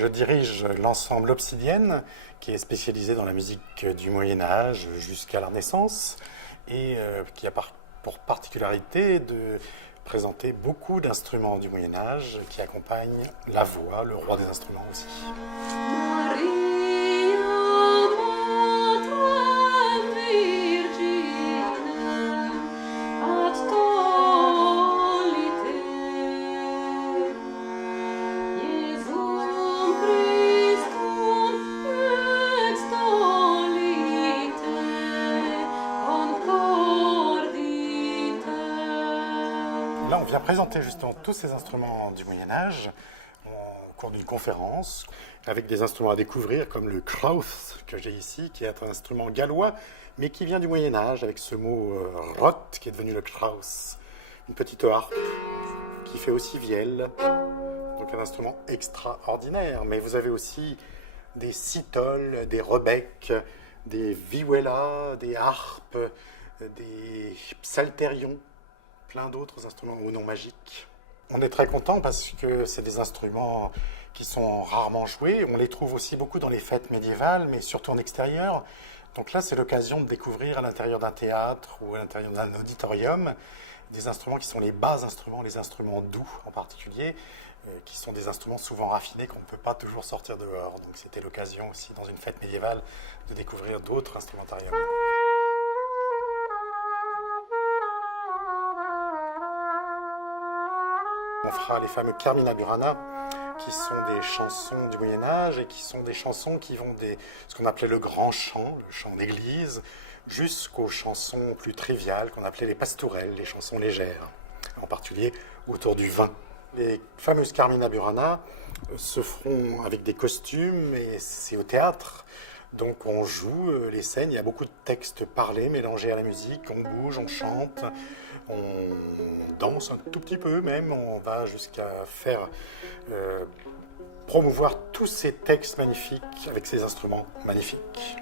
Je dirige l'ensemble Obsidienne, qui est spécialisé dans la musique du Moyen-Âge jusqu'à la Renaissance, et qui a pour particularité de présenter beaucoup d'instruments du Moyen-Âge qui accompagnent la voix, le roi des instruments aussi. Là, on vient présenter justement tous ces instruments du Moyen-Âge au cours d'une conférence, avec des instruments à découvrir comme le krauth que j'ai ici, qui est un instrument gallois, mais qui vient du Moyen-Âge, avec ce mot rot qui est devenu le krauth, une petite harpe qui fait aussi vielle, donc un instrument extraordinaire. Mais vous avez aussi des citoles, des rebecques, des vihuelas, des harpes, des psalterions, plein d'autres instruments au nom magique. On est très content parce que c'est des instruments qui sont rarement joués. On les trouve aussi beaucoup dans les fêtes médiévales, mais surtout en extérieur. Donc là, c'est l'occasion de découvrir à l'intérieur d'un théâtre ou à l'intérieur d'un auditorium des instruments qui sont les bas instruments, les instruments doux en particulier, qui sont des instruments souvent raffinés qu'on ne peut pas toujours sortir dehors. Donc c'était l'occasion aussi, dans une fête médiévale, de découvrir d'autres instrumentariums. On fera les fameux Carmina Burana, qui sont des chansons du Moyen-Âge et qui sont des chansons qui vont de ce qu'on appelait le grand chant, le chant d'église, jusqu'aux chansons plus triviales qu'on appelait les pastourelles, les chansons légères, en particulier autour du vin. Les fameuses Carmina Burana se feront avec des costumes et c'est au théâtre. Donc on joue les scènes, il y a beaucoup de textes parlés mélangés à la musique, on bouge, on chante, on danse un tout petit peu même, on va jusqu'à faire promouvoir tous ces textes magnifiques avec ces instruments magnifiques.